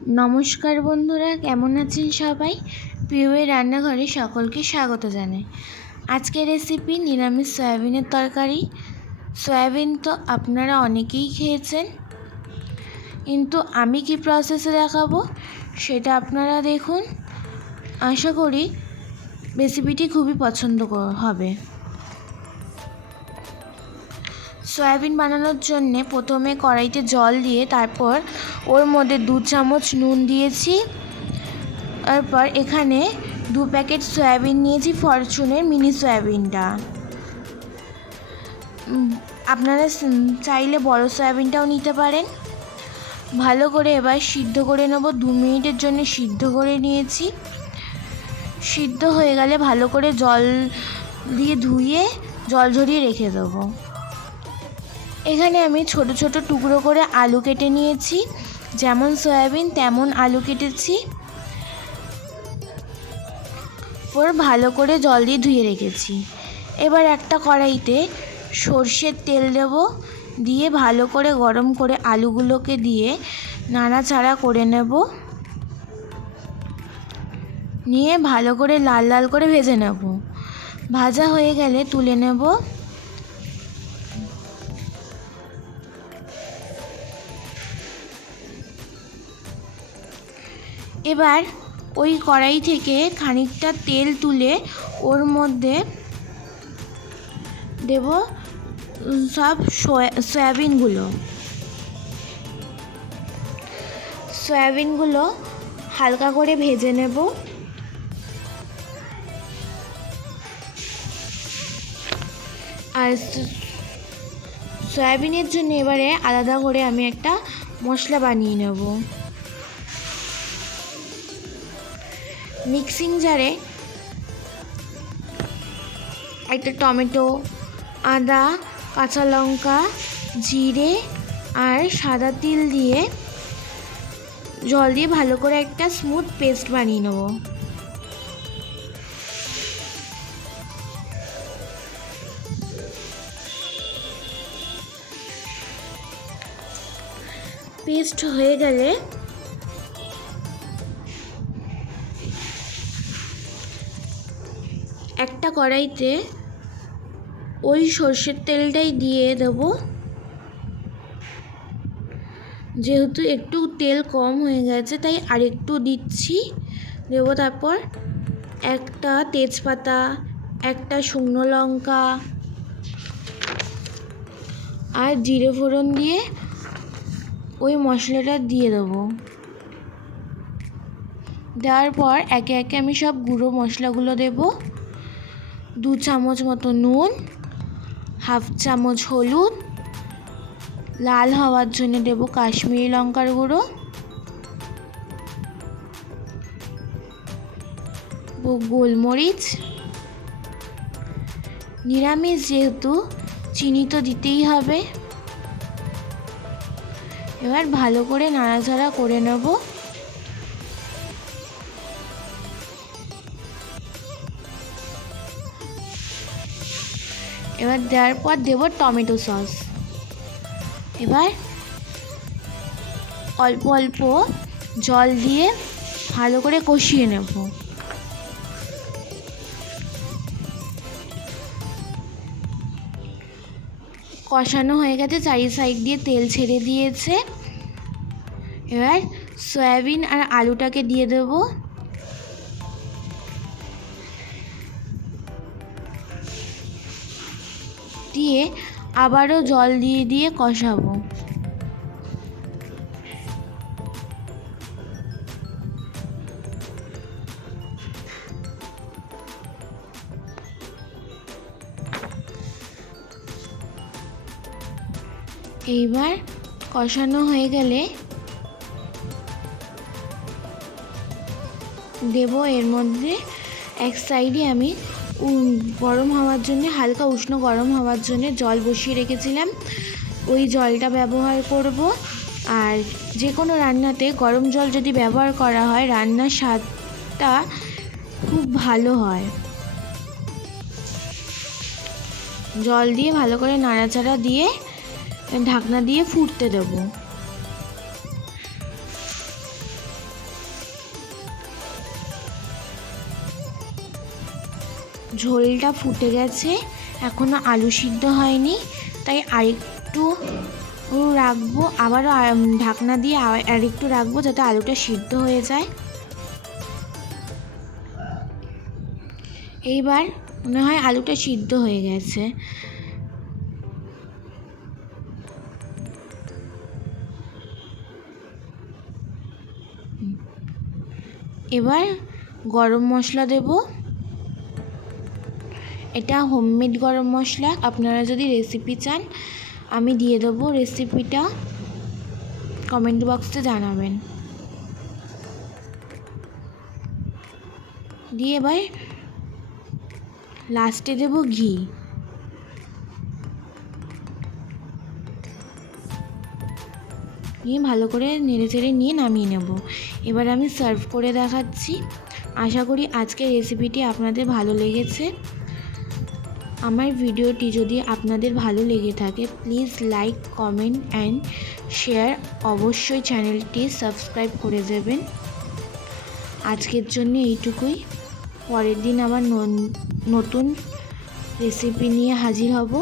নমস্কার বন্ধুরা, কেমন আছেন সবাই? প্রিয় রান্নাঘরে সকলকে স্বাগত জানাই। আজকের রেসিপি নিরামিষ সয়াবিনের তরকারি। সয়াবিন তো আপনারা অনেকেই খেয়েছেন, কিন্তু আমি কি প্রসেসে দেখাবো সেটা আপনারা দেখুন। আশা করি রেসিপিটি খুবই পছন্দ হবে। সয়াবিন বানানোর জন্যে প্রথমে কড়াইতে জল দিয়ে তারপর ওর মধ্যে 2 চামচ নুন দিয়েছি। তারপর এখানে 2 প্যাকেট সয়াবিন নিয়েছি, ফরচুনের মিনি সয়াবিনটা। আপনারা চাইলে বড় সয়াবিনটাও নিতে পারেন। ভালো করে এবার সিদ্ধ করে নেব। 2 মিনিটের জন্য সিদ্ধ করে নিয়েছি। সিদ্ধ হয়ে গেলে ভালো করে জল দিয়ে ধুয়ে জল ঝরিয়ে রেখে দেবো। এখানে আমি ছোট ছোট টুকরো করে আলু কেটে নিয়েছি, যেমন সয়াবিন তেমন আলু কেটেছি। ওর ভালো করে জল দিয়ে ধুয়ে রেখেছি। এবার একটা কড়াইতে সর্ষের তেল দেব, দিয়ে ভালো করে গরম করে আলুগুলোকে দিয়ে নাড়াচাড়া করে নেব। নিয়ে ভালো করে লাল লাল করে ভেজে নেব। ভাজা হয়ে গেলে তুলে নেব। এবার ওই কড়াই থেকে খানিকটা তেল তুলে ওর মধ্যে দেব সব সয়াবিনগুলো হালকা করে ভেজে নেব। আর সয়াবিনের জন্য এবারে আলাদা করে আমি একটা মশলা বানিয়ে নেব। মিক্সিং জারে একটা টমেটো, আদা, কাঁচা লঙ্কা, জিরে আর সাদা তিল দিয়ে জল দিয়ে ভালো করে একটা স্মুথ পেস্ট বানিয়ে নেব। পেস্ট হয়ে গেলে একটা কড়াইতে ওই সর্ষের তেলটাই দিয়ে দেব। যেহেতু একটু তেল কম হয়ে গেছে তাই আরেকটু দিচ্ছি দেব। তারপর একটা তেজপাতা, একটা শুকনো লঙ্কা আর জিরে ফোড়ন দিয়ে ওই মশলাটা দিয়ে দেবো। দেওয়ার পর একে একে আমি সব গুঁড়ো মশলাগুলো দেব। 2 চামচ মতো নুন, 1/2 চামচ হলুদ, লাল হওয়ার জন্য দেব কাশ্মীরি লঙ্কার গুঁড়ো, গোলমরিচ। নিরামিষ যেহেতু চিনি তো দিতেই হবে। এবার ভালো করে নাড়াচাড়া করে নেব। এবার দেওয়ার পর দেব টমেটো সস। এবার অল্প অল্প জল দিয়ে ভালো করে কষিয়ে নেব। কষানো হয়ে গেছে, চারি সাইড দিয়ে তেল ছেড়ে দিয়েছে। এবার সয়াবিন আর আলুটাকে দিয়ে দেব। দিয়ে আবারও জল দিয়ে দিয়ে কষাবো। এইবার কষানো হয়ে গেলে দেব এর মধ্যে এক সাইডে আমি গরম হওয়ার জন্য, হালকা উষ্ণ গরম হওয়ার জন্য জল বসিয়ে রেখেছিলাম, ওই জলটা ব্যবহার করব। আর যে কোনো রান্নাতে গরম জল যদি ব্যবহার করা হয় রান্নার স্বাদটা খুব ভালো হয়। জল দিয়ে ভালো করে নাড়াচাড়া দিয়ে ঢাকনা দিয়ে ফুটতে দেব। ঝোলটা ফুটে গেছে, এখনও আলু সিদ্ধ হয়নি, তাই আরেকটু রাখবো, আবারও ঢাকনা দিয়ে আরেকটু রাখবো যাতে আলুটা সিদ্ধ হয়ে যায়। এইবার মনে হয় আলুটা সিদ্ধ হয়ে গেছে। এবার গরম মশলা দেব, এটা হোমমেড গরম মশলা। আপনারা যদি রেসিপি চান আমি দিয়ে দেবো, রেসিপিটা কমেন্ট বক্সে জানাবেন। দিয়ে এবার লাস্টে দেব ঘি। নিয়ে ভালো করে নেড়েচেড়ে নিয়ে নামিয়ে নেব। এবার আমি সার্ভ করে দেখাচ্ছি। আশা করি আজকের রেসিপিটি আপনাদের ভালো লেগেছে। আমার ভিডিওটি যদি আপনাদের ভালো লেগে থাকে please like, comment and share. অবশ্যই চ্যানেলটি সাবস্ক্রাইব করে দেবেন। আজকের জন্য এইটুকুই। পরের দিন আবার নতুন রেসিপি নিয়ে হাজির হব।